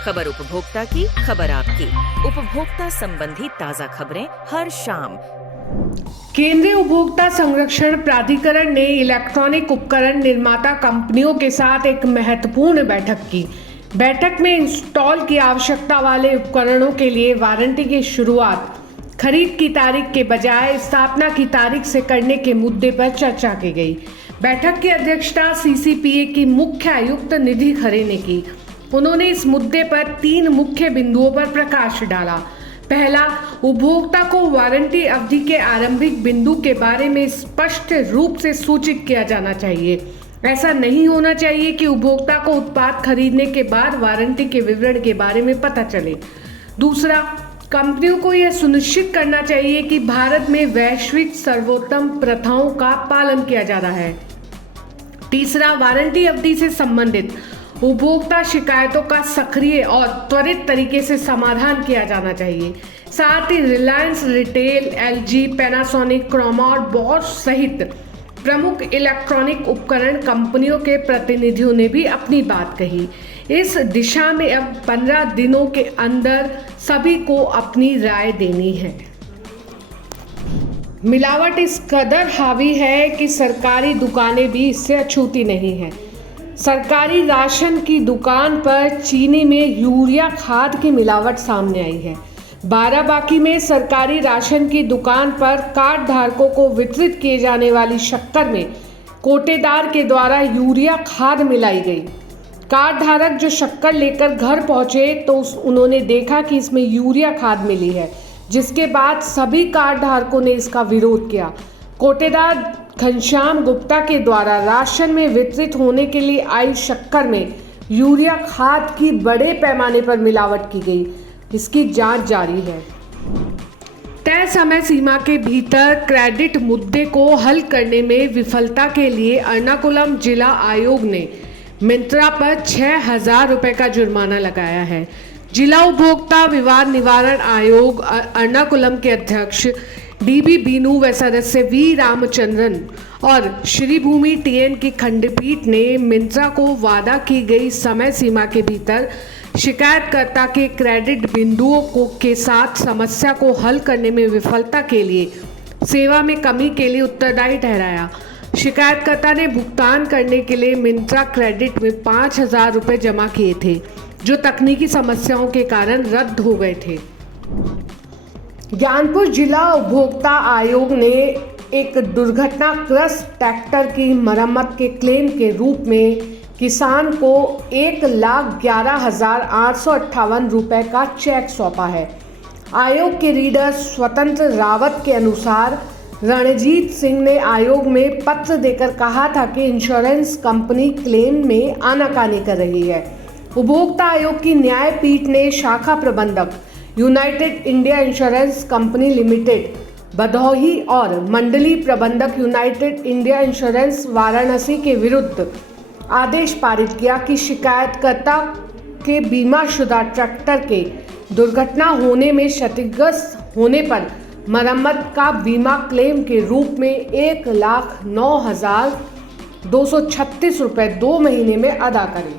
खबर उपभोक्ता की, खबर आपकी। उपभोक्ता संबंधी ताजा खबरें हर शाम। केंद्रीय उपभोक्ता संरक्षण प्राधिकरण ने इलेक्ट्रॉनिक उपकरण निर्माता कंपनियों के साथ एक महत्वपूर्ण बैठक की। बैठक में इंस्टॉल की आवश्यकता वाले उपकरणों के लिए वारंटी की शुरुआत खरीद की तारीख के बजाय स्थापना की तारीख से करने के मुद्दे पर चर्चा की गई। बैठक की अध्यक्षता सीसीपीए की मुख्य आयुक्त निधि खरे ने की। उन्होंने इस मुद्दे पर 3 मुख्य बिंदुओं पर प्रकाश डाला। पहला, उपभोक्ता को वारंटी अवधि के आरंभिक बिंदु के बारे में स्पष्ट रूप से सूचित किया जाना चाहिए। ऐसा नहीं होना चाहिए कि उपभोक्ता को उत्पाद खरीदने के बाद वारंटी के विवरण के बारे में पता चले। दूसरा, कंपनियों को यह सुनिश्चित करना चाहिए कि भारत में वैश्विक सर्वोत्तम प्रथाओं का पालन किया जा रहा है। तीसरा, वारंटी अवधि से संबंधित उपभोक्ता शिकायतों का सक्रिय और त्वरित तरीके से समाधान किया जाना चाहिए। साथ ही रिलायंस रिटेल, एलजी, पैनासोनिक, क्रोमा और बॉश सहित प्रमुख इलेक्ट्रॉनिक उपकरण कंपनियों के प्रतिनिधियों ने भी अपनी बात कही। इस दिशा में अब 15 दिनों के अंदर सभी को अपनी राय देनी है। मिलावट इस कदर हावी है कि सरकारी दुकानें भी इससे अछूती नहीं हैं। सरकारी राशन की दुकान पर चीनी में यूरिया खाद की मिलावट सामने आई है। बाराबांकी में सरकारी राशन की दुकान पर कार्ड धारकों को वितरित किए जाने वाली शक्कर में कोटेदार के द्वारा यूरिया खाद मिलाई गई। कार्ड धारक जो शक्कर लेकर घर पहुंचे तो उन्होंने देखा कि इसमें यूरिया खाद मिली है, जिसके बाद सभी कार्ड धारकों ने इसका विरोध किया। कोटेदार घनश्याम गुप्ता के द्वारा राशन में वितरित होने के लिए आई शक्कर में यूरिया खाद की बड़े पैमाने पर मिलावट की गई। इसकी जांच जारी है। तय समय सीमा के भीतर क्रेडिट मुद्दे को हल करने में विफलता के लिए एर्नाकुलम जिला आयोग ने मिंत्रा पर 6,000 रुपये का जुर्माना लगाया है। जिला उपभोक्ता विवाद निवारण आयोग एर्नाकुलम के अध्यक्ष डीबी बीनू व सदस्य वी रामचंद्रन और श्रीभूमि टीएन की खंडपीठ ने मिंत्रा को वादा की गई समय सीमा के भीतर शिकायतकर्ता के क्रेडिट बिंदुओं के साथ समस्या को हल करने में विफलता के लिए सेवा में कमी के लिए उत्तरदायी ठहराया। शिकायतकर्ता ने भुगतान करने के लिए मिंत्रा क्रेडिट में 5,000 रुपये जमा किए थे, जो तकनीकी समस्याओं के कारण रद्द हो गए थे। ज्ञानपुर जिला उपभोक्ता आयोग ने एक दुर्घटनाग्रस्त ट्रैक्टर की मरम्मत के क्लेम के रूप में किसान को 1,11,858 रुपये का चेक सौंपा है। आयोग के रीडर स्वतंत्र रावत के अनुसार रणजीत सिंह ने आयोग में पत्र देकर कहा था कि इंश्योरेंस कंपनी क्लेम में आनाकानी कर रही है। उपभोक्ता आयोग की न्यायपीठ ने शाखा प्रबंधक United India insurance company limited Bhadohi और मंडली प्रबंधक यूनाइटेड इंडिया इंश्योरेंस वाराणसी के विरुद्ध आदेश पारित किया कि शिकायतकर्ता के बीमाशुदा ट्रैक्टर के दुर्घटना होने में क्षतिग्रस्त होने पर मरम्मत का बीमा क्लेम के रूप में 1,09,236 रुपये 2 महीने में अदा करें।